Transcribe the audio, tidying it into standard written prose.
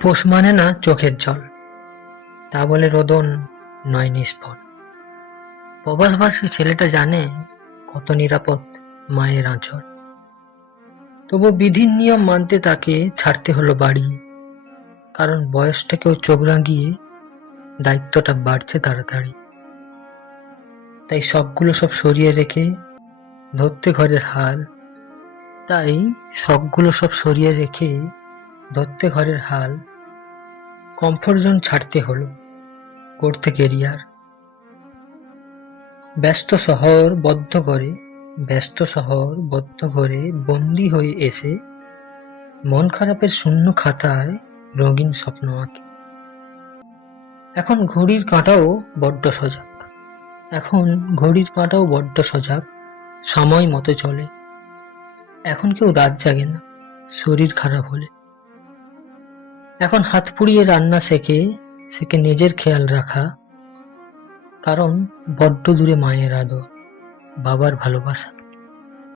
পোষ মানে না চোখের জল, তা বলে রোদন নয় নিষ্ফল। প্রবাসবাসী ছেলেটা জানে কত নিরাপদ মায়ের আঁচল। তবু বিধির নিয়ম মানতে তাকে ছাড়তে হলো বাড়ি, কারণ বয়সটাকেও চোখ রাঙিয়ে দায়িত্বটা বাড়ছে তাড়াতাড়ি। তাই শখগুলো সব সরিয়ে রেখে ধরতে ঘরের হাল তাই শখগুলো সব সরিয়ে রেখে ধরতে ঘরের হাল। কমফোর্ট জোন ছাড়তে হলো, করতে কেরিয়ার। ব্যস্ত শহর বদ্ধ ঘরে বন্দি হয়ে এসে মন খারাপের শূন্য খাতায় রঙিন স্বপ্ন আঁকে। এখন ঘড়ির কাঁটাও বড্ড সজাগ, সময় মতো চলে। এখন কেউ রাত জাগে না শরীর খারাপ হলে। এখন হাত পুড়িয়ে রান্না শেখে নিজের খেয়াল রাখা, কারণ বড্ড দূরে মায়ের আদর, বাবার ভালোবাসা।